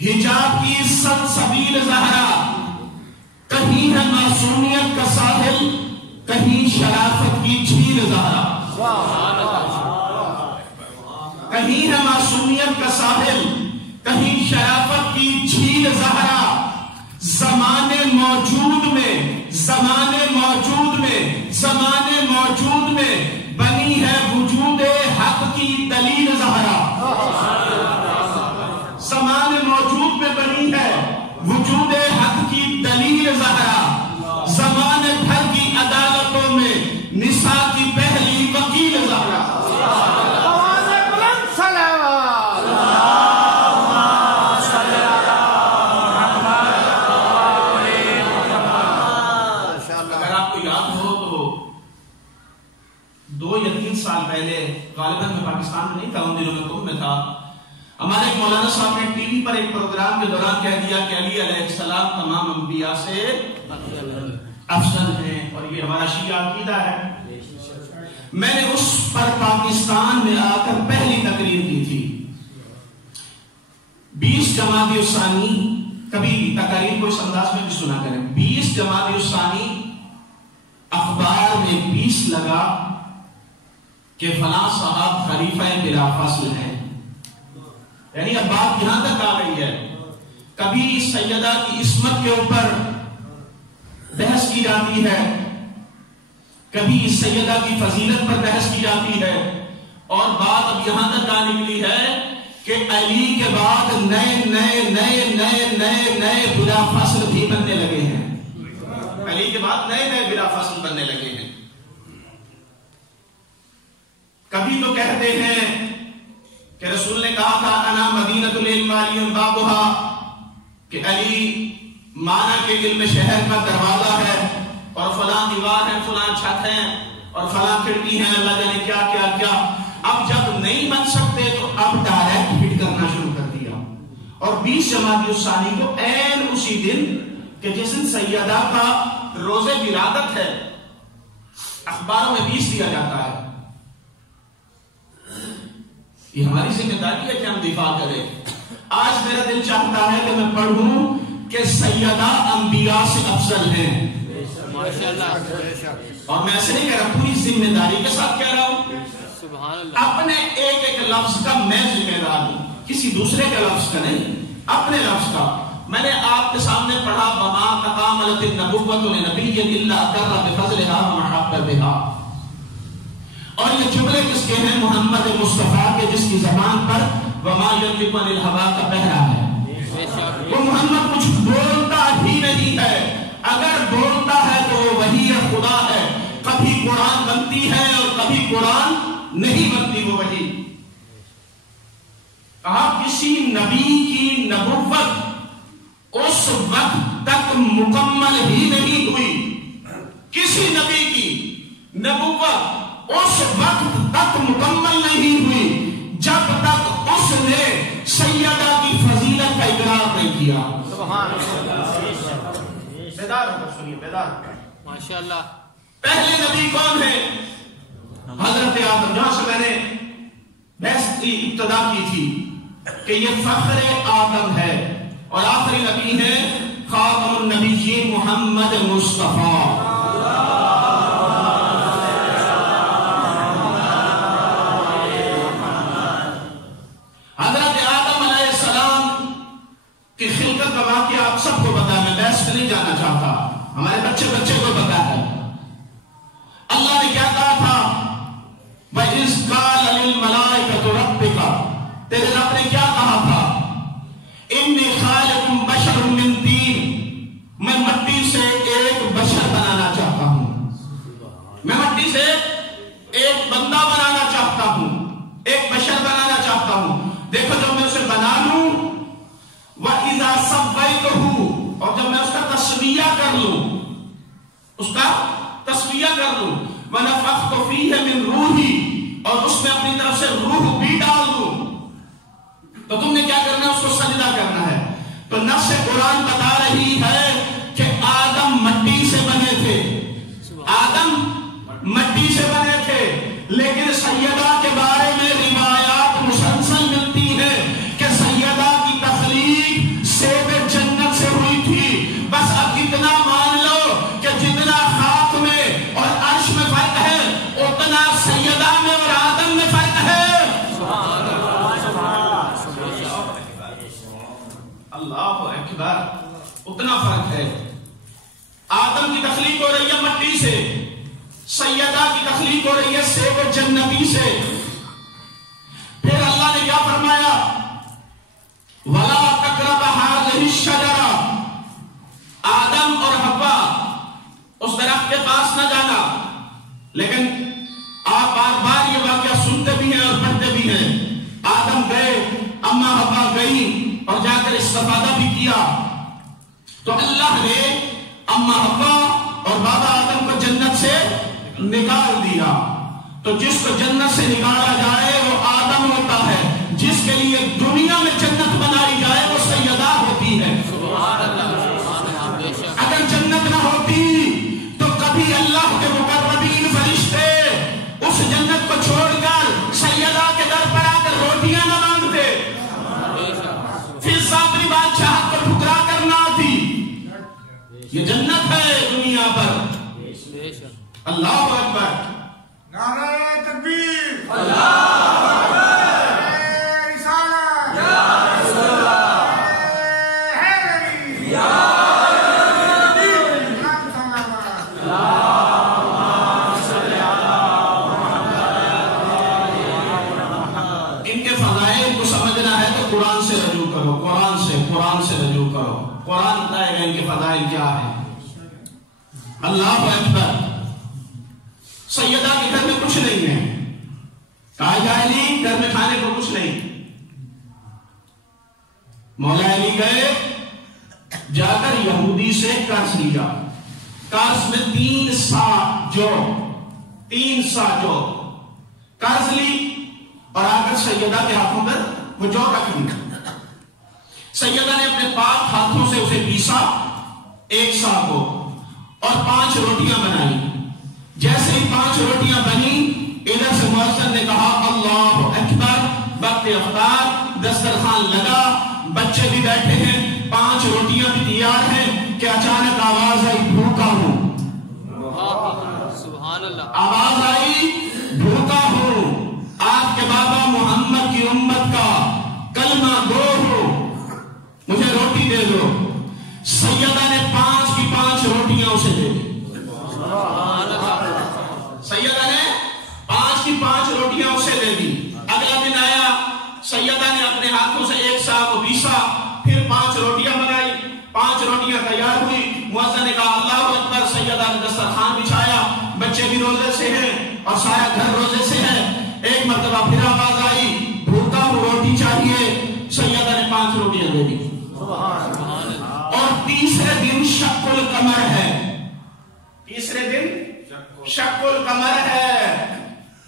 حجاب کی سلسبیل زہرا، کہیں ہے معصومیت کا ساحل، کہیں شرافت کی جھیل زہرا، کہیں ہے معصومیت کا ساحل، کہیں شرافت کی جھیل زہرا، زمانے موجود میں زمانے موجود میں زمانے موجود میں بنی ہے وجود حق کی دلیل زہرا، زمانے موجود میں بنی ہے وجود حق کی دلیل زہرا، زمانے بھر کی عدالتوں میں نساء کی پہلی وکیل زہرا۔ سال پہلے غالباً میں پاکستان میں نہیں تھا، ان دنوں میں قم میں تھا، ہمارے ایک مولانا صاحب نے ٹی وی پر ایک پروگرام کے دوران کہہ دیا کہ علی علیہ السلام تمام انبیاء سے افضل ہیں، اور یہ ہمارا شیعہ عقیدہ ہے۔ میں نے اس پر پاکستان میں آ کر پہلی تقریر کی تھی 20 جمادی الثانی، کبھی تقریر کو اس انداز میں بھی سنا کریں، 20 جمادی الثانی اخبار میں 20 لگا کہ فلاں صاحب خلیفہ بلا فصل ہیں، یعنی اب بات یہاں تک آ گئی ہے، کبھی سیدہ کی عصمت کے اوپر بحث کی جاتی ہے، کبھی سیدہ کی فضیلت پر بحث کی جاتی ہے، اور بات اب یہاں تک آ نکلی ہے کہ علی کے بعد نئے نئے نئے نئے نئے نئے بلا فصل بھی بننے لگے ہیں، علی کے بعد نئے نئے بلا فصل بننے لگے ہیں۔ کبھی تو کہتے ہیں کہ رسول نے کہا تھا انا مدینۃ العلم علی بابھا، کہ علی مانا کے علم شہر کا دروازہ ہے، اور فلاں دیوار ہے، فلاں چھت ہے، اور فلاں کھڑکی ہے، اللہ جانے کیا کیا کیا۔ اب جب نہیں بن سکتے تو اب ڈائریکٹ ہٹ کرنا شروع کر دیا، اور 20 جمادی الثانی کو عین اسی دن کہ جس دن سیدہ کا روز ولادت ہے اخباروں میں 20 دیا جاتا ہے۔ یہ ہماری ذمہ داری ہے کہ ہم دفاع کریں۔ آج میرا دل چاہتا ہے کہ میں پڑھوں کہ سیدہ انبیاء سے افضل ہیں، اور میں ایسے نہیں کہہ رہا، پوری ذمہ داری کے ساتھ کہہ رہا ہوں، اپنے ایک ایک لفظ کا میں ذمہ دار ہوں، کسی دوسرے کے لفظ کا نہیں، اپنے لفظ کا۔ میں نے آپ کے سامنے پڑھا وما تکاملت النبوۃ لنبی الا کر بفضلها ومحبتها، اور یہ جملے کس کے ہیں؟ محمد مصطفیٰ کے، جس کی زبان پر وما ينطق عن الهوى کا پہرا ہے۔ وہ محمد کچھ بولتا ہی نہیں ہے، اگر بولتا ہے تو وہ وحی خدا ہے، کبھی قرآن بنتی ہے اور کبھی قرآن نہیں بنتی وہ وحی۔ کہا کسی نبی کی نبوت اس وقت تک مکمل ہی نہیں ہوئی، کسی نبی کی نبوت اس وقت تک مکمل نہیں ہوئی جب تک اس نے سیدہ کی فضیلت کا اقرار نہیں کیا۔ سبحان اللہ، بیدار ہو کر سنیے، بیدار ہو کر۔ ماشاءاللہ۔ پہلے نبی کون ہے؟ حضرت آدم، جہاں سے میں نے بحث کی ابتدا کی تھی کہ یہ فخر آدم ہے، اور آخری نبی ہے خاتم النبیین محمد مصطفیٰ۔ آپ سب کو پتا ہے، میں بحث میں نہیں جانا چاہتا، ہمارے بچے بچے کو پتا ہے۔ اللہ نے کیا کہا تھا؟ وَإِذْ قَالَ لِلْمَلَائِكَةُ رَبِّكَ، تیرے رب نے کیا کہا تھا؟ إِنِّي خَالِقٌ بَشَرٌ مِّن طِينٍ، میں مٹی سے ایک بشر بنانا چاہتا ہوں، میں مٹی سے ایک بندہ بنانا چاہتا ہوں، ایک بشر بنانا چاہتا ہوں۔ دیکھو جب میں اسے بنا لوں، وَإِذَا سَوَّيْتُهُ، اور جب میں اس کا تسویہ کر لوں، اس کا تسویہ کر لوں، وَنَفَخْتُ فِيهِ مِن رُوحِي، اور اس میں اپنی طرف سے روح بھی ڈال دوں، تو تم نے کیا کرنا ہے؟ اس کو سجدہ کرنا ہے۔ تو نفس قرآن بتا رہی ہے کہ آدم مٹی سے بنے تھے، آدم مٹی سے بنے تھے، لیکن سیدہ کے بارے میں روایات مسلسل ملتی ہے کہ سیدہ کی تخلیق اللہ اکبر، اتنا فرق ہے۔ آدم کی تخلیق ہو رہی ہے مٹی سے، سیدہ کی تخلیق ہو رہی ہے سیب جنتی سے۔ پھر اللہ نے کیا فرمایا؟ وَلَا تَقْرَبَ هَٰذِهِ الشَّجَرَةَ، آدم اور حوا اس درخت کے پاس نہ جانا۔ لیکن آپ بار بار یہ واقعہ سنتے بھی ہیں اور پڑھتے بھی ہیں۔ آدم گئے، اما حوا گئی اور جا کر استفادہ بھی کیا۔ تو اللہ نے اما حوا اور بابا آدم کو جنت سے نکال دیا۔ تو جس کو جنت سے نکالا جائے وہ آدم ہوتا ہے، جس کے لیے دنیا میں جنت بنائی جائے وہ سیدہ ہوتی ہے۔ اگر جنت نہ ہوتی تو کبھی اللہ کے مقربین فرشتے اس جنت کو چھوڑ کر سیدہ کے در پر آ کر روٹیاں نہ مانگتے، پھر سامری بادشاہت کو ٹھکرا کرنا آتی۔ یہ جنت ہے دنیا پر۔ اللہ اکبر، نعرہ تکبیر، قرآن بتائے گا ان کے فضائل کیا ہے۔ اللہ اکبر۔ سیدہ کے گھر میں کچھ نہیں ہے، کہا جائے نہیں گھر میں کھانے کو کچھ نہیں۔ مولا علی گئے، جا کر یہودی سے قرض لیا، قرض میں 3 سا جو قرض لی اور آ کر سیدہ کے ہاتھوں پر وہ جو رکھ دی۔ سیدہ نے اپنے پاک ہاتھوں سے اسے پیسا 1 سا کو اور 5 روٹیاں بنائی۔ جیسے ہی 5 روٹیاں بنی، ادھر سے مؤذن نے کہا اللہ اکبر، وقت افطار، دسترخوان لگا، بچے بھی بیٹھے ہیں، 5 روٹیاں بھی تیار ہیں کہ اچانک آواز آئی بھوکا ہوں۔ سبحان اللہ، آواز آئی بھوکا ہوں، آپ کے بابا محمد کی امت کا کلمہ گو ہو، مجھے روٹی دے دو۔ سیدہ نے 5 کی 5 روٹیاں اسے دے دی۔ سیدہ نے 5 کی 5 روٹیاں اسے دے دی۔ اگلا دن آیا، سیدہ نے اپنے ہاتھوں سے 1 سا کو پیسا، پھر 5 روٹیاں بنائی، 5 روٹیاں تیار ہوئی۔ مؤذن نے کہا اللہ اکبر، سیدہ نے دسترخوان بچھایا، بچے بھی روزے سے ہیں اور سارا گھر روزے سے ہے۔ ایک مرتبہ پھر آواز آئی بھوکا ہوں، روٹی چاہیے۔ سیدہ نے 5 روٹیاں دے دی۔ اور تیسرے دن شق القمر ہے، تیسرے دن شق القمر ہے،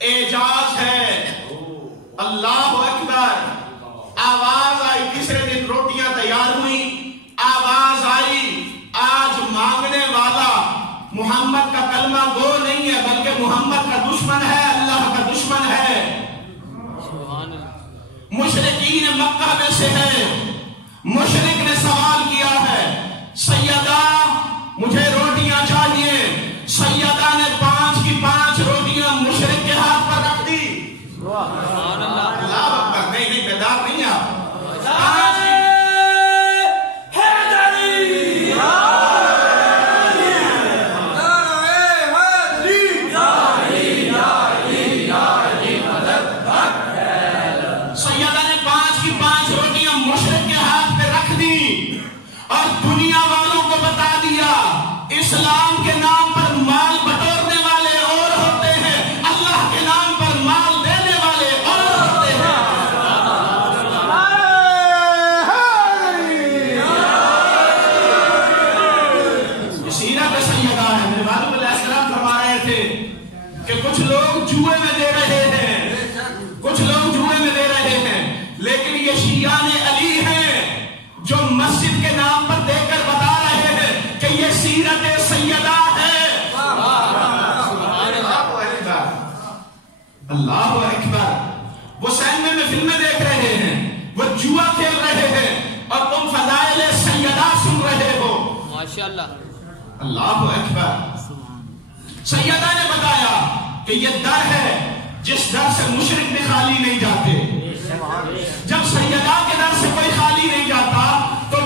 اعجاز ہے۔ اللہ اکبر۔ آواز آئی، تیسرے دن روٹیاں تیار ہوئی، آواز آئی آج مانگنے والا محمد کا کلمہ گو نہیں ہے بلکہ محمد کا دشمن ہے، اللہ کا دشمن ہے، مشرکین مکہ میں سے ہے۔ مشرک نے سوال کیا ہے سیدہ مجھے روٹیاں چاہیے۔ سیدہ نے 5 کی 5 روٹیاں مشرک کے ہاتھ پر رکھ دی۔ اللہ اکبر۔ نہیں بیدار نہیں آپ۔ سیدہ نے 5 کی 5 روٹیاں مشرک کے ہاتھ پہ رکھ دی اور دنیا والوں کو بتا دیا اسلام کے نام پر مال بٹورنے والے اور ہوتے ہیں، اللہ کے نام پر مال دینے والے اور ہوتے ہیں۔ سیرت سیدہ ہے۔ میرے والد علیہ السلام فرما رہے تھے کہ کچھ لوگ جوئے میں دے رہے ہیں، کچھ لوگ جوئے میں دے رہے ہیں، لیکن یہ شیعان علی ہیں جو مسجد کے نام پر دے کر بتا رہے ہیں کہ یہ سیرت سیدہ ہے۔ اللہ اکبر۔ وہ سینما میں فلمیں دیکھ رہے ہیں، وہ جوا کھیل رہے ہیں اور تم فضائل سیدہ سن رہے ہو۔ ماشاءاللہ، اللہ اکبر۔ سیدہ نے بتایا کہ یہ در ہے جس در سے مشرک بھی خالی نہیں جاتے۔ جب سیدہ کے در سے کوئی خالی نہیں جاتا تو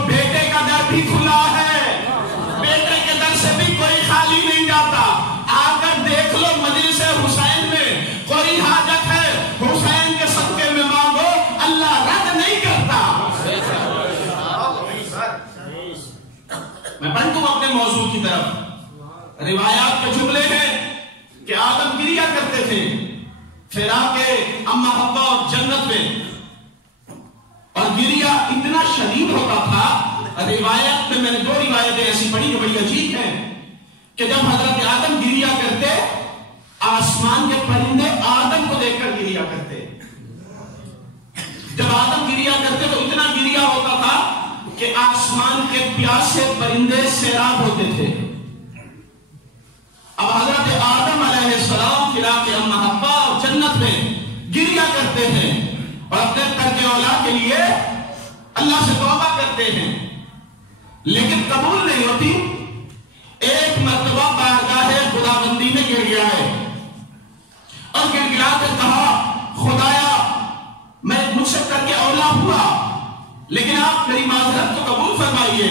میں پڑھ دوں اپنے موضوع کی طرف. روایات کے جملے ہیں کہ آدم گریا کرتے تھے پھر آ کے اما حوا اور جنت میں، اور گریا اتنا شدید ہوتا تھا. روایت میں نے 2 روایتیں ایسی پڑھی جو بڑی عجیب ہیں کہ جب حضرت آدم گریا کرتے آسمان کے پرندے آدم کو دیکھ کر گریا کرتے. جب آدم گریا کرتے تو اتنا گریا ہوتا تھا کہ آسمان کے پیاسے پرندے سیراب ہوتے تھے. اب حضرت آدم علیہ السلام فراق کے اما حوا اور جنت میں گریا کرتے ہیں اور اپنے ترک اولاد کے لیے اللہ سے توبہ کرتے ہیں، لیکن قبول نہیں ہوتی. ایک مرتبہ بارگاہ خداوندی میں گر گیا ہے اور گر گرا کے کہا خدایا میں مجھ سے ترک اولاد ہوا لیکن آپ میری معذرت کو قبول فرمائیے.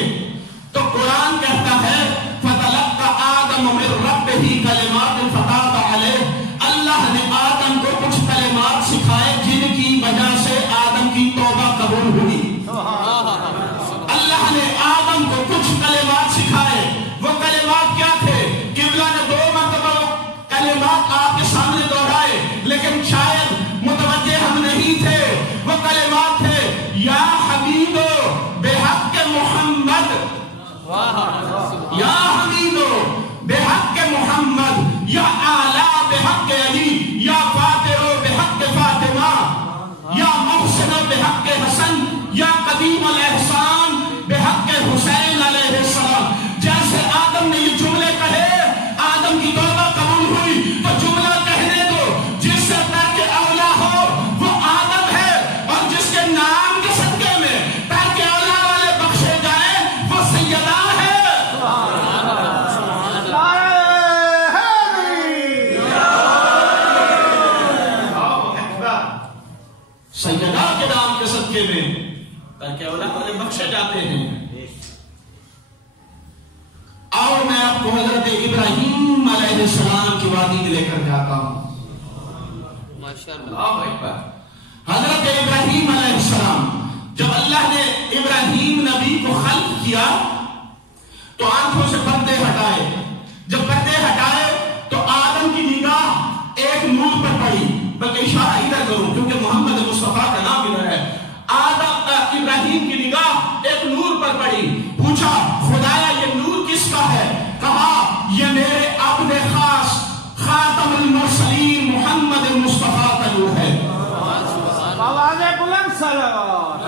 تو قرآن کہتا ہے فَتَلَقَّى آدَمُ مِن رَّبِّهِ كَلِمَاتٍ فَتَابَ عَلَيْهِ. اللہ نے آدم کو کچھ کلمات سکھائے جن کی وجہ سے آدم کی توبہ قبول ہوئی. اللہ نے آدم کو کچھ کلمات سکھائے. وہ کلمات کیا تھے؟ قبلہ نے 2 مرتبہ کلمات آپ کے سامنے دہرائے لیکن شاید متوجہ ہم نہیں تھے. وہ کلمات تھے یا حمیدو بحق محمد، یا حمیدو بحق محمد، یا اعلیٰ بحق علی، یا فاتحو بحق فاطمہ، یا محسن بحق حسن، یا قدیم الاحسان بحق حسین علیہ السلام. جیسے آدم نے یہ جملے کہے آدم کی توبہ قبول ہوئی. تو جملہ کہنے دو جس سے ترک اولا ہو وہ آدم ہے، اور جس کے نام کے صدقے میں ترک اولا والے بخشے جائیں وہ سیدہ ہے. سیدہ کے نام کے صدقے میں ترک اولا والے بخشے جاتے ہیں. اور میں آپ کو حضرت ابراہیم علیہ السلام کی وادی لے کر جاتا ہوں. حضرت ابراہیم علیہ السلام جب اللہ نے ابراہیم نبی کو خلق کیا تو آنکھوں سے پردے ہٹائے. جب پردے ہٹائے تو آدم کی نگاہ ایک نور پر پڑی. بلکہ اشارہ ادھر کروں کیونکہ محمد مصطفیٰ کا نام ادھر ہے. آدم ابراہیم کی نگاہ ایک نور پر پڑی. پوچھا خدایا یہ نور کس کا ہے؟ کہا یہ میرے عبد خاص خاتم المرسلین محمد مصطفیٰ کا نور ہے. آواز بلند صلوات.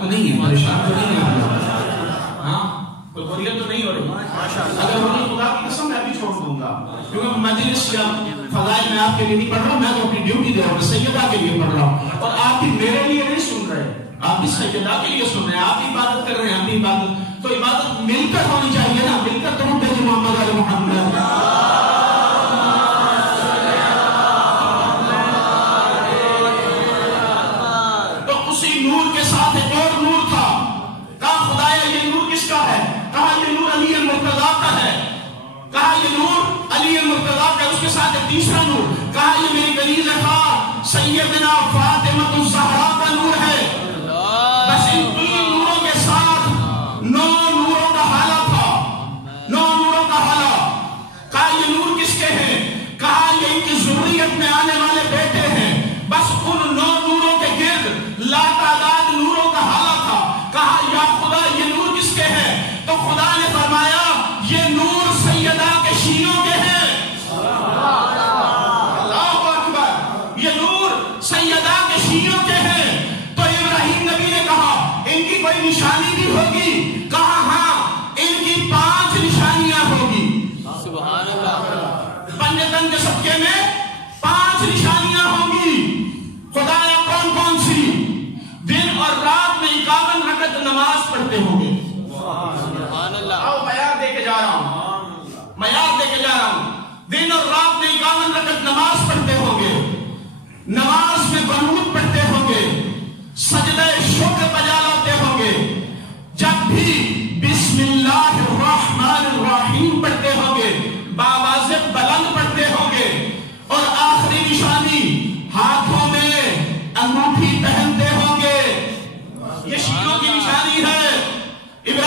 تو نہیں ہے پریشان تو نہیں ہے. ہاں کوئی بوریت تو نہیں ہو رہی. اگر ہوگی خدا کی قسم میں ابھی چھوڑ دوں گا کیونکہ مجلس یا فضائل میں آپ کے لیے نہیں پڑھ رہا ہوں. میں تو اپنی ڈیوٹی دے رہا ہوں، سیدہ کے لیے پڑھ رہا ہوں. اور آپ بھی میرے لیے نہیں سن رہے، آپ بھی سیدہ کے لیے سن رہے ہیں. آپ بھی عبادت کر رہے ہیں، ہم بھی عبادت. تو عبادت مل کر ہونی چاہیے نا. مل کر تو ہم بھیجے محمد علی محمد. تو اسی نور کے ساتھ ایک اور نور تھا. کہا خدایا یہ نور کس کا ہے؟ کہا یہ نور علی المرتضیٰ کا ہے. کہا یہ نور علی المرتضیٰ کا. اس کے ساتھ ایک تیسرا نور. کہا یہ میری گلیل خار سیدنا فاطمہ الزہرا کا نور ہے. بس ان 3 نوروں کے ساتھ 9 نوروں کا حالہ تھا. 9 نوروں کا حالہ. کہا یہ نور کس کے ہیں؟ کہا یہ ان کی ذریت میں آنے والے بیٹے ہیں. بس ان 9 نوروں کے گرد لاتعداد نوروں کا حالہ تھا. کہا یا خدا یہ نور کس کے ہیں؟ تو خدا نے فرمایا یہ نور سیدہ کے شیعوں کے ہیں. اللہ اکبر. یہ نور سیدہ کے شیعوں کے ہیں. تو ابراہیم نبی نے کہا ان کی کوئی نشانی بھی ہوگی؟ کہا ہاں ان کی 5 نشانیاں ہوگی. سبحان اللہ. پنجتن کے صدقے میں 5 نشانیاں ہوں گی. خدایا کون کون سی؟ دن اور رات میں 51 رکعت نماز پڑھتے ہوں گے. سبحان اللہ. آؤ میں یاد دے کے جا رہا ہوں. میں یاد دے کے جا رہا ہوں. دن اور رات میں 51 رکعت نماز پڑھتے ہوں گے. نماز میں قنوت پڑھتے ہوں گے. سجدہ شکر بجا لاتے ہوں گے. جب بھی بسم اللہ الرحمن الرحیم پڑھتے ہوں گے بآواز بلند پڑھتے ہوں گے. اور آخری نشانی ہاتھوں میں انگوٹھی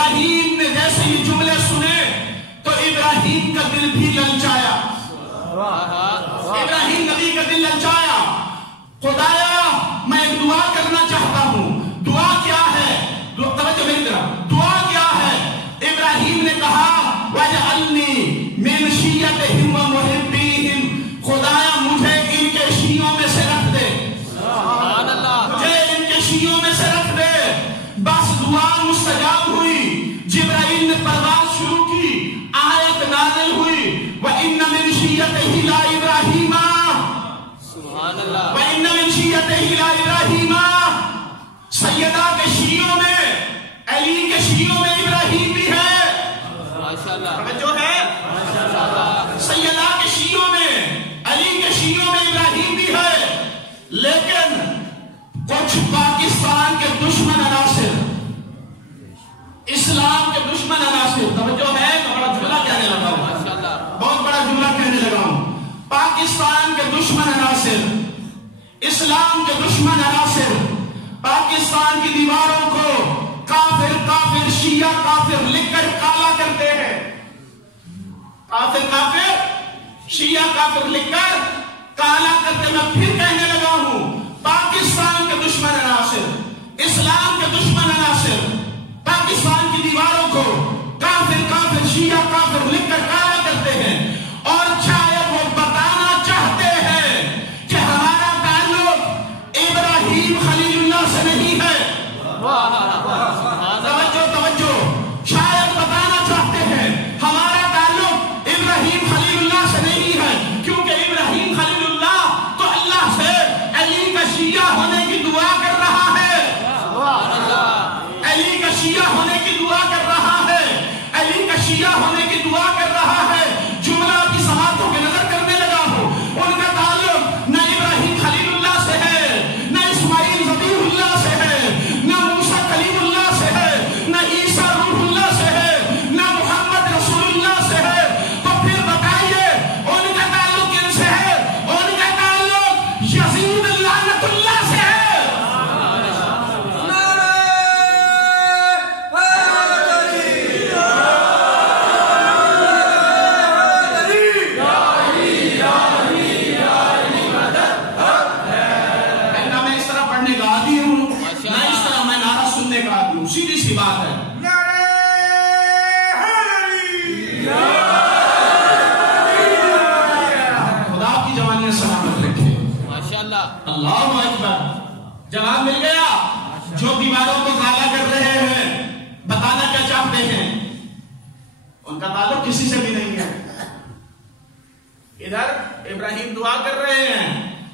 ابراہیم نے جیسے یہ جملے سنے تو ابراہیم کا دل بھی للچایا. ابراہیم نبی کا دل للچایا. خدایا میں ایک دعا کرنا چاہتا ہوں. دعا کیا ہے؟ توجہ میری طرف. دعا کیا ہے؟ ابراہیم نے کہا وَاجْعَلْنِي مِنْ شِيَّتِهِمْ وَمُحِبِّيهِمْ. خدایا مجھے ان کے شیعوں میں سے رکھ دے. مجھے ان کے شیعوں میں سے رکھ دے. بس دعا مستجاب ہوئی. جبرائیل نے پرواز شروع کی. آیت نازل ہوئی وَإِنَّ مِنْ شِيَّتِهِ لَإِبْرَاهِيمَ وَإِنَّ مِنْ شِيَّتِهِ لَإِبْرَاهِيمَ. سیدہ کے شیعوں میں, علی کے شیعوں میں ابراہیم بھی ہے. جو ہے سیدہ کے شیعوں میں, علی کے شیعوں میں ابراہیم بھی ہے. لیکن کچھ پاکستان کے دشمن عناصر, اسلام کے دشمن عناصر, توجہ ہے, بڑا جملہ کہنے لگا ہوں, بہت بڑا جملہ کہنے لگا ہوں. پاکستان کے دشمن عناصر, اسلام کے دشمن عناصر پاکستان کی دیواروں کو کافر کافر شیعہ کافر لکھ کر کالا کرتے ہیں. کافر کافر شیعہ کافر لکھ کر کالا کرتے. میں پھر کہنے لگا ہوں, پاکستان کے دشمن عناصر, اسلام کے دشمن عناصر پاکستان کی دیواروں کو کافر کافر شیعہ کافر لکھ کر کالا کرتے ہیں. اور شاید وہ بتانا چاہتے ہیں کہ ہمارا تعلق ابراہیم خلیل اللہ سے نہیں ہے. توجہ توجہ, شاید بتانا چاہتے ہیں ہمارا تعلق ابراہیم خلیل اللہ سے نہیں ہے, کیونکہ ابراہیم خلیل اللہ تو اللہ سے علی کا شیعہ ہونے کی دعا کر رہا ہے. علی کا شیعہ ہونے کی دعا کر رہا ہے. علی کا شیعہ ہونے کی دعا کر رہا ہے. جملہ کی سماعتوں کی نظر کرنے لگا ہوں. ان کا تعلق نہ ابراہیم خلیل اللہ سے ہے, نہ اسماعیل ذبیح اللہ سے ہے, نہ موسیٰ کلیم اللہ سے ہے, نہ عیسیٰ روح اللہ سے ہے, نہ محمد رسول اللہ سے ہے. تو پھر بتائیے ان کا تعلق کن سے ہے؟ ان کا تعلق یزید لعنت اللہ سے ہے. سیدھی سی بات ہے. خدا کی جوانیاں سلامت رکھے. اللہ اکبر. جواب مل گیا. جو دیواروں کو کالا کر رہے ہیں, بتانا کیا چاہتے ہیں, ان کا تعلق کسی سے بھی نہیں ہے. ادھر ابراہیم دعا کر رہے ہیں,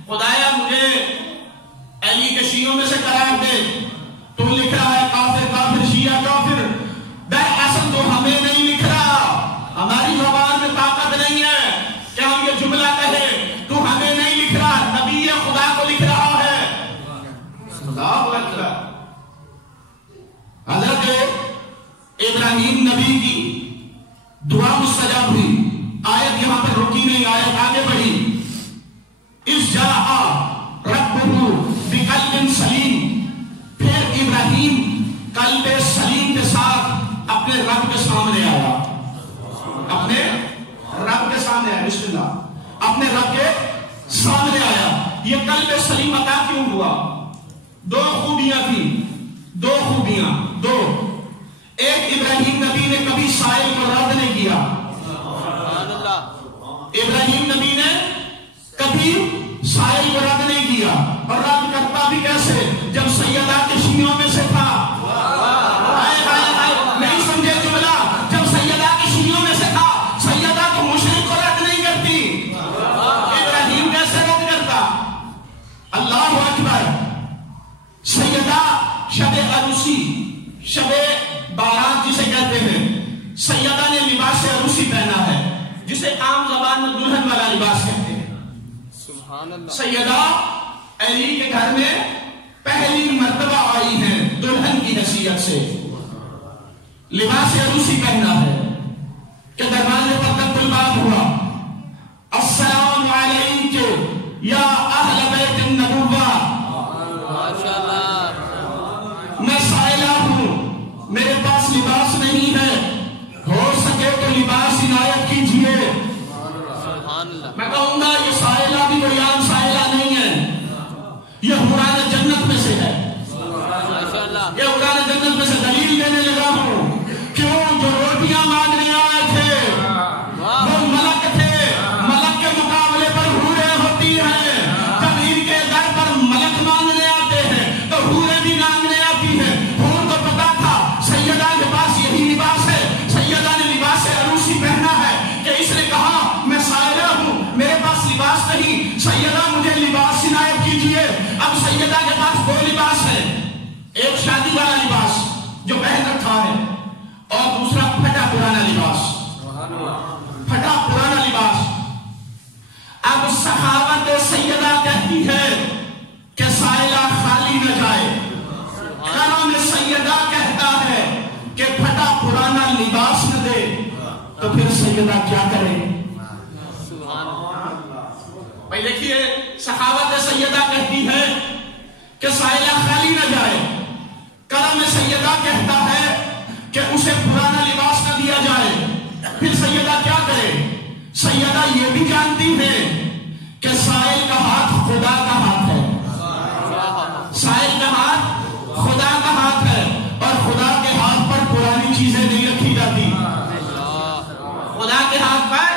خدایا مجھے علی کے شیعوں میں سے قرار دے. تو لکھ رہا ہے کافر کافر شیعہ کافر. دراصل تو ہمیں نہیں لکھ رہا, ہماری زبان میں طاقت نہیں ہے کہ ہم یہ جملہ کہیں. تو ہمیں نہیں لکھ رہا, نبی خدا کو لکھ رہا ہے. اللہ اکبر. حضرت ابراہیم نبی کی دعا مستجاب ہوئی. آیت یہاں پر رکی نہیں, آیت آگے بڑھی. اس جاء ربہ بقلب سلیم. پھر ابراہیم قلب سلیم کے ساتھ اپنے رب کے سامنے آیا. اپنے رب کے سامنے آیا. بسم اللہ. اپنے رب کے سامنے آیا. یہ قلب سلیم عطا کیوں ہوا؟ دو خوبیاں تھیں. دو خوبیاں, دو. ایک, ابراہیم نبی نے کبھی سائل کو رد نہیں کیا. ابراہیم نبی نے کبھی سائل کو رد نہیں کیا. اور رد کرتا بھی کیسے؟ جب سیدہ کے شیعوں میں سے تھا. نہیں سمجھے جملہ؟ جب سیدہ کے شیعوں میں سے تھا, سیدہ کو مشرک کو رد نہیں کرتی, ابراہیم کیسے رد کرتا؟ اللہ اکبر. سیدہ شب عروسی, شب بارات جسے کہتے ہیں, سیدہ نے لباس عروسی پہنا ہے, جسے عام زبان میں دلہن والا لباس کہتے ہیں. سیدہ علی کے گھر میں پہلی مرتبہ آئی ہیں دلہن کی حیثیت سے. لباس عروسی پہنا ہے کہ دروازے پر تک الباب ہوا. السلام علیکم یا اہل بیت النبوہ. میں سائلہ ہوں, میرے پاس لباس نہیں میں کہوں گا یہ سائلہ بھی کوئی عام سائلہ نہیں ہے، یہ حوران جنت میں سے ہے، یہ حوران جنت میں سے دلیل دینے لگا ہوں۔ کیوں؟ جو روٹیاں مانگنے آئے تھے وہ ملک تھے، ملک کے مقابلے پر حوریں ہوتی ہیں۔ جب ان کے در پر ملک مانگنے آتے ہیں تو حوریں بھی مانگنے آتی ہیں۔ حور کو پتا تھا سیدہ کے پاس یہی لباس ہے، سیدہ نے لباس عروسی پہنا ہے کہ اس نے کہا میں سائلہ ہوں، میرے پاس لباس نہیں، سیدہ مجھے لباس عنایت کیجئے۔ اب سیدہ کے پاس دو لباس ہے، ایک شادی والا لباس جو پہن رکھا ہے اور دوسرا پھٹا پرانا لباس، پھٹا پرانا لباس۔ اب سخاوت سیدہ کہتی ہے کہ سائلہ خالی نہ جائے، کرم سیدہ کہتا ہے کہ پھٹا پرانا لباس نہ دے، تو پھر سیدہ کیا کرے؟ بھائی دیکھیے، سخاوت سیدہ کہتی ہے کہ سائلہ خالی نہ جائے، کرم سیدہ کہتا ہے کہ اسے پرانا لباس نہ دیا جائے، پھر سیدہ کیا کرے؟ سیدہ یہ بھی جانتی ہے کہ سائل کا ہاتھ خدا کا ہاتھ ہے، سائل کا ہاتھ خدا کا ہاتھ ہے، اور خدا کے ہاتھ پر پرانی چیزیں نہیں رکھی جاتی، خدا کے ہاتھ پر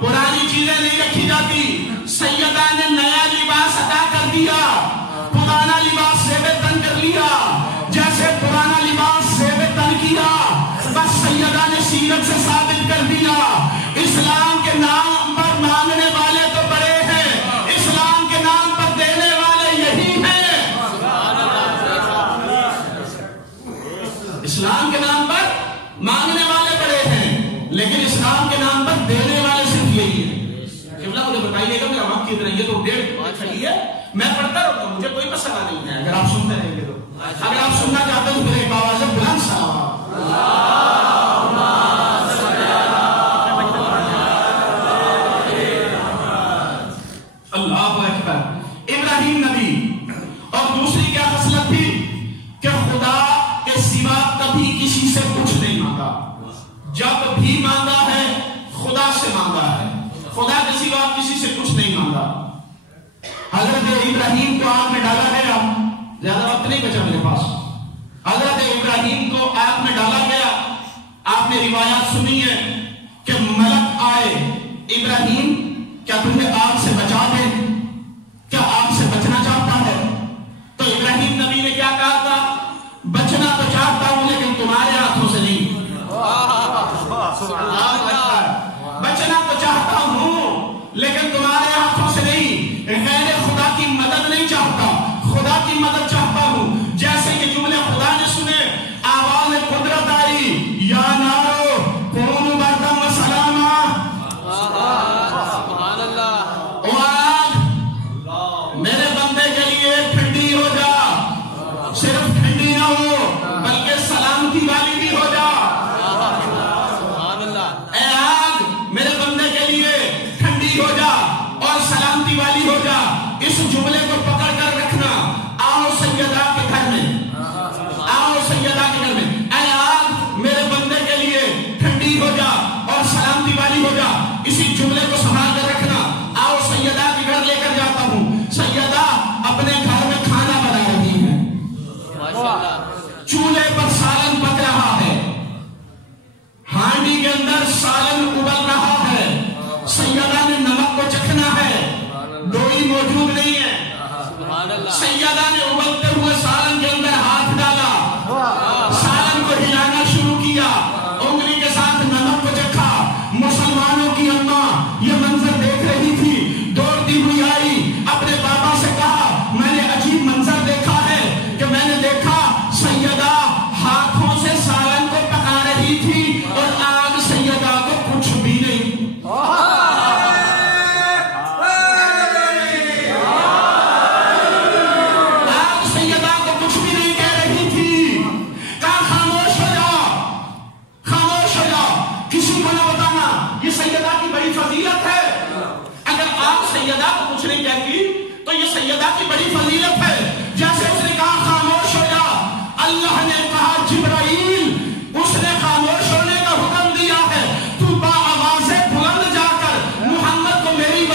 پرانی چیزیں نہیں رکھی جاتی۔ سیدہ نے نیا لباس عطا کر دیا، پرانا لباس زیب تن کر لیا، جیسے پرانا لباس زیب تن کیا، بس سیدہ نے سیرت سے ثابت کر دیا اسلام کے نام پر مانگنے والے تو بڑے ہیں، اسلام کے نام پر دینے والے یہی ہیں۔ اسلام کے نام پر مانگنے والے بڑے ہیں، لیکن اسلام کے نام پر دینے والے صرف یہی ہیں۔ قبلہ مجھے بتائیے گا، میرا وقت کتنا یہ تو 1.5 کھڑی ہے، میں پڑھتا رہتا ہوں، مجھے کوئی مسئلہ نہیں ہے اگر آپ سنتے رہیں گے تو۔ اگر آپ سننا چاہتے ہیں تو پھر ایک آواز بلند سا اللہ اکبر۔ ابراہیم نبی اور دوسری کیا خصلت تھی کہ خدا کے سوا کبھی کسی سے کچھ نہیں مانگا، جب بھی مانگا ہے خدا سے مانگا ہے، خدا کے سوا کسی سے کچھ نہیں مانگا۔ حضرت ابراہیم کو آگ میں ڈالا گیا، زیادہ وقت نہیں بچا میرے پاس، حضرت ابراہیم کو آگ میں ڈالا گیا، آپ نے روایات سنی ہے کہ ملک آئے، ابراہیم کیا تمہیں آگ سے بچا دے، کیا آگ سے بچنا چاہتا ہے؟ تو ابراہیم نبی نے کیا کہا تھا؟ بچنا تو چاہتا ہوں لیکن تمہارے ہاتھوں سے نہیں، بچنا تو چاہتا ہوں لیکن تمہارے ہاتھوں سے نہیں، غیر خدا کی مدد نہیں چاہتا، خدا کی مدد چاہتا ہوں۔ جیسے کہ جملے خدا نے سنے، آواز قدرت آئی، یا نارو کونوا بردم و سلاما، او آگ میرے بندے کے لیے ٹھنڈی ہو جا، صرف ٹھنڈی نہ ہو بلکہ سلامتی والی بھی ہو جا۔ اے آگ میرے بندے کے لیے ٹھنڈی ہو جا اور سلامتی والی ہو جا۔ اس جملے کو پکڑ کر رکھنا، آؤ سیدہ کے گھر میں، آؤ سیدہ کے گھر میں، اے آگ میرے بندے کے لیے ٹھنڈی ہو جا اور سلامتی والی ہو جا، اسی جملے کو سنبھال کر رکھنا۔ آؤ سیدہ کے گھر لے کر جاتا ہوں، سیدہ اپنے گھر میں کھانا بنا رہی ہے، چولہے پر سالن پک رہا ہے، ہانڈی کے اندر سالن ابل رہا ہے، سیدہ نے نمک کو چکھنا ہے، ڈوئی موجود نہیں ہے، سیدہ نے ابلتے ہوئے سالن کے اندر ہاتھ ڈالا، سالن کو ہلانا شروع کیا، انگلی کے ساتھ نمک کو چکھا۔ مسلمانوں کی اماں یہ منظر دیکھ رہی تھی، دوڑتی ہوئی آئی، اپنے بابا سے کہا میں نے عجیب منظر دیکھا ہے کہ میں نے دیکھا سیدہ ہاتھوں سے سالن کو پکا رہی تھی اور آگ سیدہ کو کچھ بھی نہیں۔ آگ سیدہ کو کچھ بھی نہیں کہہ رہی تھی، کہا خاموش ہو جا، خاموش ہو جا، کسی کو نہ بتانا، یہ سیدہ کی بڑی فضیلت ہے۔ اگر آگ سیدہ کو کچھ نہیں کہتی تو یہ سیدہ کی بڑی فضیلت ہے۔ جیسے اس نے کہا خاموش ہو جا، اللہ نے کہا جبرائیل، اس نے خاموش ہونے کا حکم دیا ہے، تو با آواز بلند جا کر محمد کو میری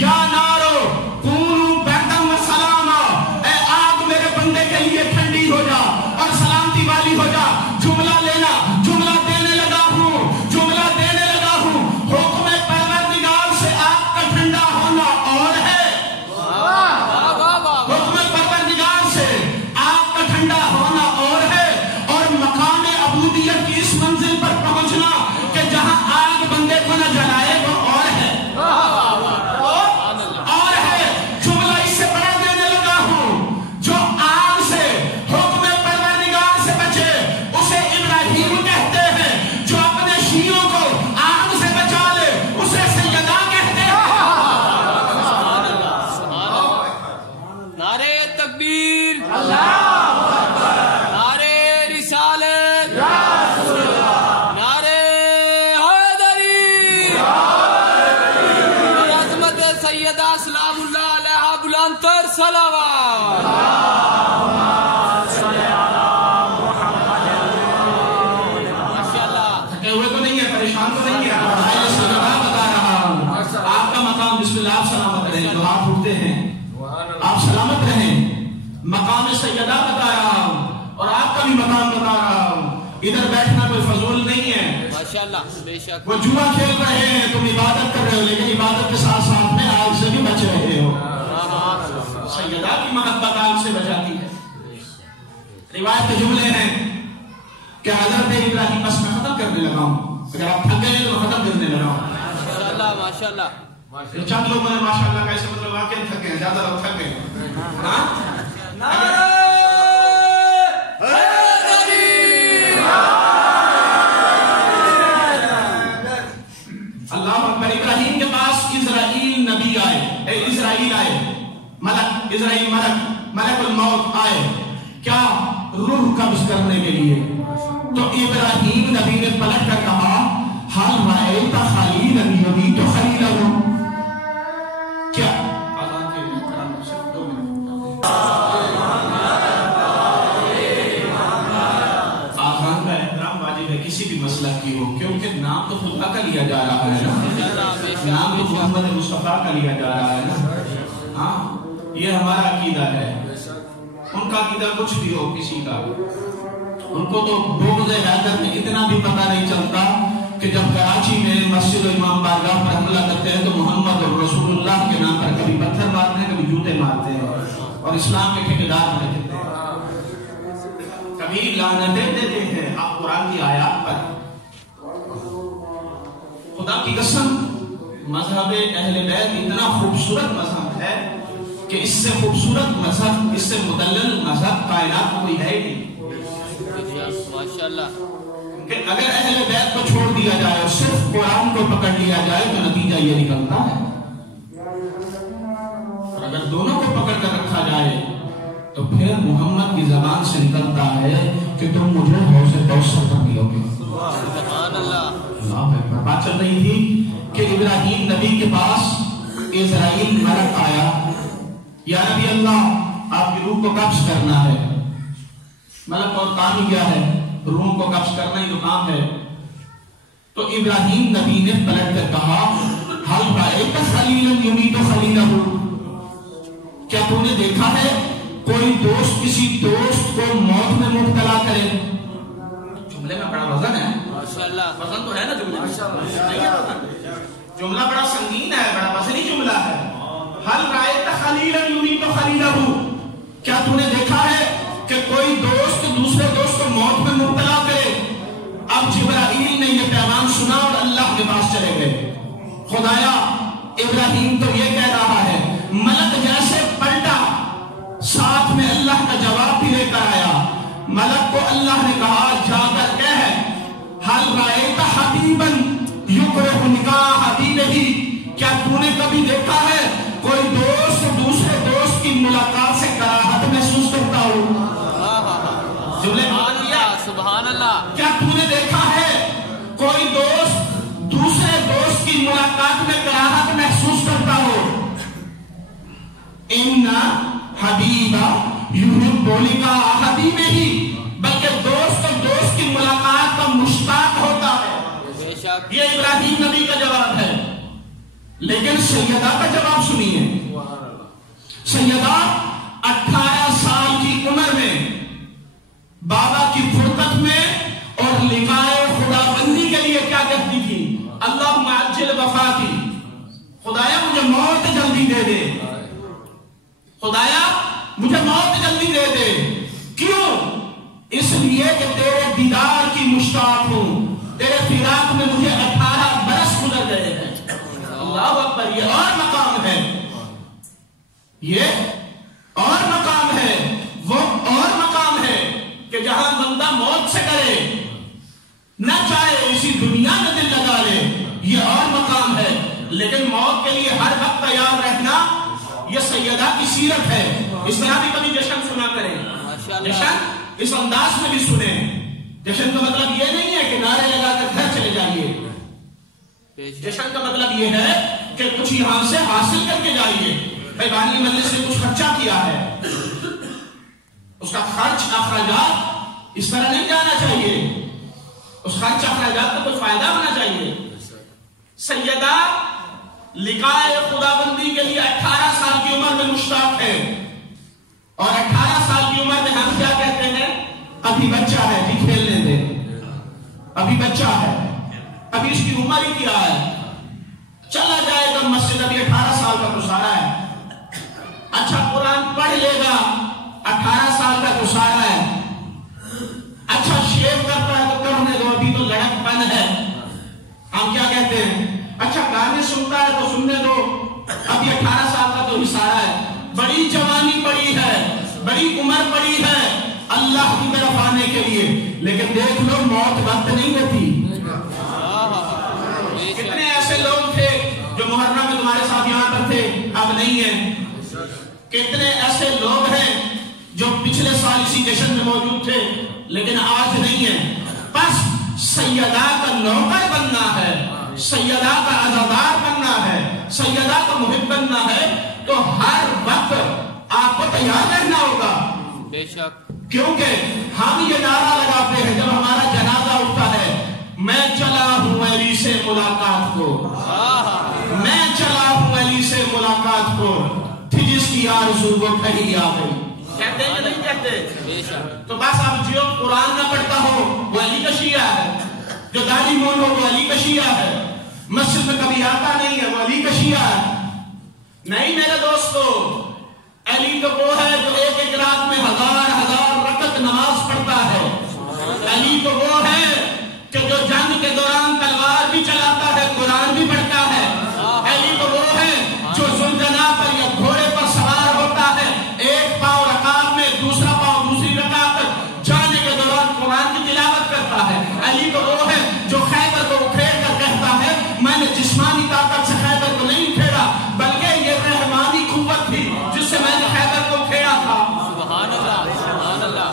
یا نارو کونوا بردم و سلاما، اے آگ میرے بندے کے لیے ٹھنڈی ہو جا اور سلامتی والی ہو جا۔ جملہ لینا، جملہ دینے لگا ہوں، جملہ دینے لگا ہوں۔ حکم پروردگار سے آگ کا ٹھنڈا ہونا اور ہے، حکم پروردگار سے آگ کا ٹھنڈا ہونا اور ہے، اور مقام عبودیت کی اس منزل پر پہنچنا کہ جہاں آگ بندے کو نہ جلائے وہ اور ہے، اور ہے۔ جملہ اس سے بڑا دینے لگا ہوں، جو آگ سے حکم پروردگار سے بچے اسے ابراہیم کہتے ہیں، جو اپنے شیعوں کو آگ سے بچا لے اسے سیدہ کہتے ہیں۔ نعرہ تکبیر، نعرہ رسالت، نعرہ حیدری، عظمت سیدہ سلام اللہ علیہ بلند تر صلوات۔ ماشاءاللہ، تھکے ہوئے تو نہیں ہے، پریشان تو نہیں ہے، میں سلام بتا رہا ہوں۔ آپ کا مقام بسم اللہ، آپ سلامت رہیں، جو ہاتھ اٹھتے ہیں آپ سلامت رہیں۔ مقام سیدہ بتا رہا ہوں اور آپ کا بھی مقام بتا رہا ہوں۔ ادھر بیٹھنا کوئی فضول نہیں ہے۔ ماشاءاللہ، بے شک، وہ جوا کھیل رہے ہیں، تم عبادت کر رہے ہو، لیکن عبادت کے ساتھ ساتھ میں آگ سے بھی بچ رہے ہو۔ سیدہ کی محبت آگ سے بچاتی ہے۔ روایت کے جملے ہیں کہ حضرت ابراہیم، بس میں ختم کرنے لگا ہوں، اگر آپ تھک گئے تو ختم کرنے لگا ہوں۔ ماشاءاللہ، ماشاءاللہ، چند لوگوں نے ماشاءاللہ کا ایسے مطلب واقعی تھک گئے، زیادہ لوگ تھک گئے۔ ہاں اللہ اکبر۔ ابراہیم کے پاس اسرائیل نبی آئے، اسرائیل آئے، ملک اسرائیل، ملک الموت آئے، کیا؟ روح قبض کرنے کے لیے۔ تو ابراہیم نبی نے پلٹ کر کہا حل رأیت خلیلا یبیت خلیلہ، کیا؟ آذان کا احترام واجب ہے کسی بھی مسلک کی ہو، کیونکہ نام تو خدا کا لیا جا رہا ہے نا، نام تو محمد مصطفیٰ کا لیا جا رہا ہے نا۔ ہاں، یہ ہمارا عقیدہ ہے۔ ان کا عقیدہ کچھ بھی ہو کسی کا، ان کو تو بغض حیدر میں اتنا بھی پتہ نہیں چلتا کہ جب کراچی میں مسجد و امام بارگاہ پر حملہ کرتے ہیں تو محمد اور رسول اللہ کے نام پر کبھی پتھر مارتے ہیں، کبھی جوتے مارتے ہیں، اور اسلام کے ٹھیکیدار بنے دیتے ہیں، کبھی لعنتیں دیتے ہیں آپ قرآن کی آیات پر۔ خدا کی قسم، مذہب اہل بیت اتنا خوبصورت مذہب ہے کہ اس سے خوبصورت مذہب، اس سے مدلل مذہب کائنات میں کوئی ہے ہی نہیں۔ ماشاءاللہ، کہ اگر اہل بیت کو چھوڑ دیا جائے اور صرف قرآن کو پکڑ لیا جائے تو نتیجہ یہ نکلتا ہے، اور اگر دونوں کو پکڑ کر رکھا جائے تو پھر محمد کی زبان سے نکلتا ہے کہ تم مجھے حوض کوثر پر ملو گے۔ سبحان اللہ۔ اللہ اکبر۔ بات چل رہی تھی کہ ابراہیم نبی کے پاس اسرائیل ملک آیا، یا نبی اللہ آپ کی روح کو قبض کرنا ہے۔ ملک اور کام ہی کیا ہے؟ روح کو قبض کرنا ہی تو کام ہے۔ تو ابراہیم نبی نے پلٹ کر کہا حل رأیت خلیلا یبیت خلیلہ، کیا تو نے دیکھا ہے کوئی دوست کسی دوست کو موت میں مبتلا کرے؟ جملے میں بڑا وزن ہے، ماشاءاللہ، وزن تو ہے نا جملے میں، جملہ بڑا سنگین ہے، بڑا وزنی جملہ ہے۔ حل رأیت خلیلا یبیت خلیلہ، کیا تو نے دیکھا ہے کہ کوئی دوست دوسرے دوست کو موت میں مبتلا کرے؟ اب جبرائیل نے یہ پیغام سنا اور اللہ کے پاس چلے گئے۔ خدایا ابراہیم تو یہ کہہ رہا ہے، ملک جیسے پلٹا ساتھ میں اللہ کا جواب بھی لے کر آیا۔ ملک کو اللہ نے کہا جا کر کہہ حل رأیت حبیبا یکرہ نکاح حبیبہ، کیا تو نے کبھی دیکھا ہے کوئی دوست دوسرے دوست کی ملاقات سے کراہت محسوس کرتا ہو؟ جملے سبحان اللہ۔ کیا تو نے دیکھا ہے کوئی دوست دوسرے دوست کی ملاقات میں کراہت محسوس کرتا ہو؟ ان حبیبا یحب لقاء حبیبہ، بلکہ دوست اور دوست کی ملاقات کا مشتاق ہوتا ہے۔ بے شک، یہ ابراہیم نبی کا جواب ہے۔ لیکن سیدہ کا جواب سنیے. سیدہ 18 سال کی عمر میں بابا کی فرقت میں اور لقائے خدا بندی کے لیے کیا کہتی تھی؟ اللہم عجل وفاتی، خدایا مجھے موت جلدی دے دے، خدایا مجھے موت جلدی دے دے. کیوں؟ اس لیے کہ تیرے دیدار کی مشتاق ہوں، تیرے فراق میں مجھے 18 برس گزر گئے ہیں. اللہ اکبر. یہ اور مقام ہے، یہ اور مقام ہے، وہ اور مقام ہے کہ جہاں بندہ موت سے کرے نہ چاہے اسی دنیا میں دل لگا لے، یہ اور مقام ہے. لیکن موت کے لیے ہر وقت تیار رہنا یہ سیدہ کی سیرت ہے. اس طرح بھی کبھی جشن سنا کریں، جشن اس انداز میں بھی سنیں. جشن کا مطلب یہ نہیں ہے کہ نعرے لگا کر گھر چلے جائیے. جشن کا مطلب یہ ہے کہ کچھ یہاں سے حاصل کر کے جائیے. بھائی بانی مجلس نے کچھ خرچہ کیا ہے، اس کا خرچ اخراجات اس طرح نہیں جانا چاہیے، اس خرچ اخراجات کا کوئی فائدہ ہونا چاہیے. سیدہ لقائے خدا بندی کے لیے 18 سال کی عمر میں مشتاق ہے، اور 18 سال کی عمر میں ہم کیا کہتے ہیں؟ ابھی بچہ ہے جی، کھیلنے دے، ابھی بچہ ہے، ابھی اس کی عمر ہی کیا ہے، چلا جائے گا مسجد، ابھی 18 سال کا گزارا ہے. اچھا قرآن پڑھ لے گا، 18 سال کا گزارا ہے. اچھا شیو کرتا ہے تو کرنے دو، ابھی تو لڑک پن ہے. ہم کیا کہتے ہیں؟ اچھا گانے سنتا ہے تو سننے دو، ابھی 18 سال کا تو اشارہ ہے. بڑی جوانی پڑی ہے، بڑی عمر پڑی ہے اللہ کی طرف آنے کے لیے. لیکن دیکھ لو موت وقت نہیں دیتی. کتنے ایسے لوگ تھے جو محرم میں تمہارے ساتھ یہاں پر تھے، اب نہیں ہیں. کتنے ایسے لوگ ہیں جو پچھلے سال اسی جشن میں موجود تھے لیکن آج نہیں ہیں. بس سیدہ کا نوکر بننا ہے، سیدہ کا عزادار بننا ہے، سیدہ کا محب بننا ہے، تو ہر وقت آپ کو تیار رہنا ہوگا. بے شک. کیونکہ ہم یہ نعرہ لگاتے ہیں جب ہمارا جنازہ اٹھتا ہے، میں چلا ہوں علی سے ملاقات کو، میں چلا ہوں علی سے ملاقات کو، تھی جس کی آرزو وہ کہیں آ گئی. کہتے ہیں کہ نہیں کہتے؟ تو بس اب جو قرآن نہ پڑھتا ہو وہ علی کا شیعہ ہے، جو داڑھی مول ہو وہ علی کا شیعہ ہے، مسجد میں کبھی آتا نہیں ہے وہ علی کا شیعہ ہے. نہیں میرے دوستو، علی تو وہ ہے جو ایک ایک رات میں 1000 رکعت نماز پڑھتا ہے. علی تو وہ ہے کہ جو جنگ کے دوران تلوار بھی چلاتا ہے، قرآن بھی پڑھتا ہے. علی تو وہ ہے جو زنجنا پر یا گھوڑے پر سوار ہوتا ہے، ایک پاؤں رکعت میں، دوسرا پاؤں دوسری رکعت جانے کے دوران قرآن کی تلاوت کرتا ہے. علی تو وہ ہے جو خیبر کو اکھیڑ کر کہتا ہے میں نے جسمانی طاقت سے خیبر کو نہیں اکھیڑا بلکہ یہ رحمانی قوت تھی جس سے میں نے خیبر کو اکھیڑا تھا. سبحان اللہ، سبحان اللہ.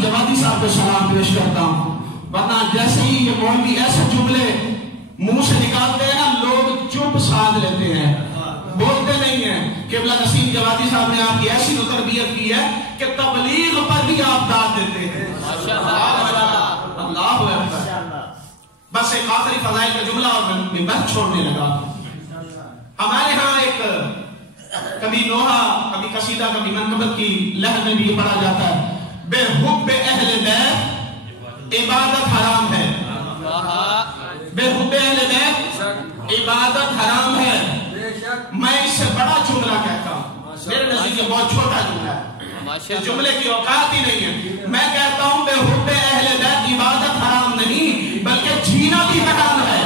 جوادی صاحب کو سلام پیش کرتا ہوں، ورنہ جیسے ہی یہ مولوی ایسے جملے منہ سے نکالتے ہیں نا لوگ چپ ساتھ لیتے ہیں، بولتے نہیں ہیں. قبلہ نسیم جوادی صاحب نے آپ کی ایسی تربیت کی ہے کہ تبلیغ پر بھی آپ داد دیتے ہیں. اللہ اکبر. بس ایک آخری فضائل کا جملہ اور میں بس چھوڑنے لگا. ہمارے ہاں ایک کبھی نوحہ کبھی قصیدہ کبھی منقبت کی لہر میں بھی یہ پڑھا جاتا ہے، بے حب اہل بیت عبادت حرام ہے. بے حب اہل بیت عبادت حرام ہے. میں اس سے بڑا جملہ کہتا ہوں، میرے نزدیک یہ بہت چھوٹا جملہ ہے، اس جملے کی اوقات ہی نہیں ہے. میں کہتا ہوں بے حب اہل بیت عبادت حرام نہیں بلکہ جینا بھی حرام ہے.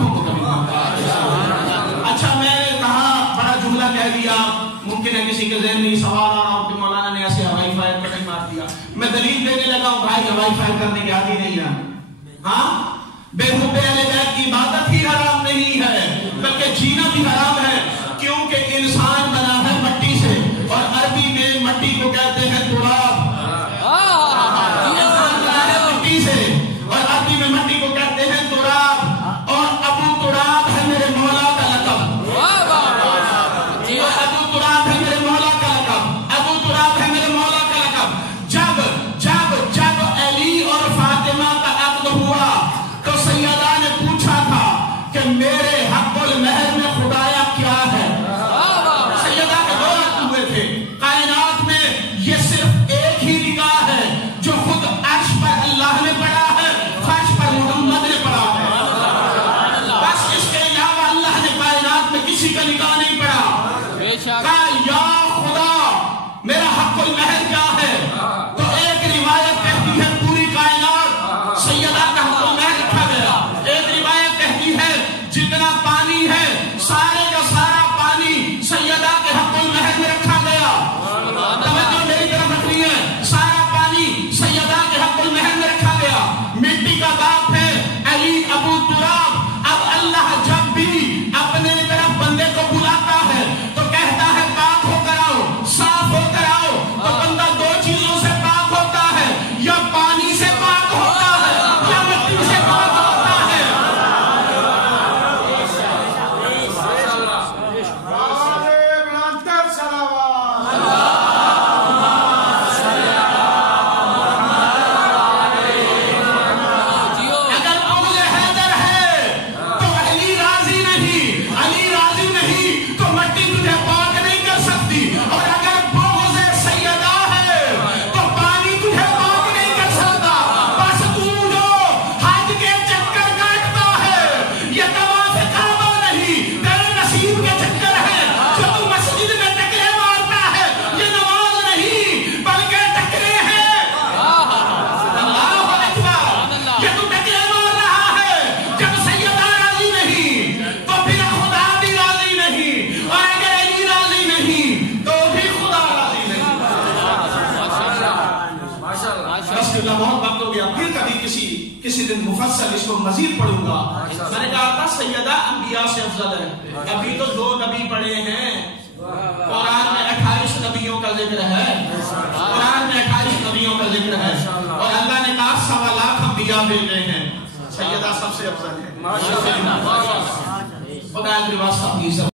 آنکھوں کو کبھی اچھا میں نے کہا بڑا جملہ کہہ دیا, ممکن ہے کسی کے ذہن میں سوال آ رہا ہو کہ مولانا نے ایسے ہوائی فائر پر نہیں مار دیا. میں دلیل دینے لگا ہوں بھائی ہوائی فائر کرنے کی عادی نہیں ہے. ہاں بےحوبے اہل بیت کی عبادت ہی حرام نہیں ہے بلکہ جینا بھی حرام ہے, کیونکہ انسان بنا ہے مٹی سے اور عربی میں مٹی کو کہتے ہیں تراب. انسان بنا ہے مٹی سے اور عربی میں مٹی کو کہتے ہیں تراب, اور ابو تراب ہے میرے مولا کا لقب. ابو تراب ہے میرے مولا کا لقب, ابو تراب ہے میرے مولا کا لقب. جب جب جب علی اور فاطمہ کا عقد ہوا تو سیدہ نے پوچھا تھا کہ میرے حق المہر میں خدایا کیا ہے. سیدہ کے دو عقد ہوئے تھے کائنات میں, یہ صرف ایک ہی نکاح ہے جو خود عرش پر اللہ نے پڑھا ہے, فرش پر محمد نے پڑھا ہے. بس اس کے علاوہ اللہ نے کائنات میں کسی کا نکاح نہیں پڑھا. کہا یا خدا میرا حق المہر کیا ہے, تو ایک روایت کہتی ہے پوری کائنات سیدہ کا حق المہر رکھا گیا. ایک روایت کہتی ہے جتنا پانی ہے سارے کا سارا پانی سیدہ کے حق المہر میں رکھا گیا. توجہ میری طرف رکھنی ہے, سارا پانی سیدہ کے حق المہر میں رکھا گیا. مٹی کا باپ ہے علی ابو تراب. اب اللہ جب بھی اپنے طرف بندے کو بلاتا ہے تو کہتا ہے پاک ہو کر آؤ, صاف ہو کر آؤ. تو بندہ دو چیزوں سے پاک ہوتا ہے, یا پانی سے پاک ہوتا ہے یا مٹی سے پاک ہوتا ہے. بلندتر صلوات. اگر بغض حیدر ہے تو علی راضی نہیں, علی راضی نہیں تو مٹی تجھے پاک نہیں کر سکتی, اور اگر بغض سیدہ ہے تو پانی تجھے پاک نہیں کر سکتا. بس تو جو حج کے چکر کاٹتا ہے یہ طواف کعبہ نہیں تیرے نصیب کے چکر ہے. جو تو مسجد میں ٹکرے مارتا ہے یہ نماز نہیں بلکہ ٹکرے ہیں. اللہ اکبر, یہ تو ٹکرے مار رہا ہے. جب سیدہ راضی نہیں تو پھر خدا بھی راضی نہیں, اور اگر علی راضی نہیں تو بھی خدا راضی نہیں. بس اللہ بہت وقت ہو گیا, پھر کبھی کسی دن مفصل اس کو مزید پڑھوں گا. میں نے کہا تھا سیدہ انبیاء سے افضل ہے. ابھی تو 2 نبی پڑھے ہیں, قرآن میں 28 نبیوں کا ذکر ہے, قرآن میں 28 نبیوں کا ذکر ہے, اور اللہ نے کہا 1.25 لاکھ انبیاء بھیجے ہیں. سیدہ سب سے افضل ہے. خدا کے واسطہ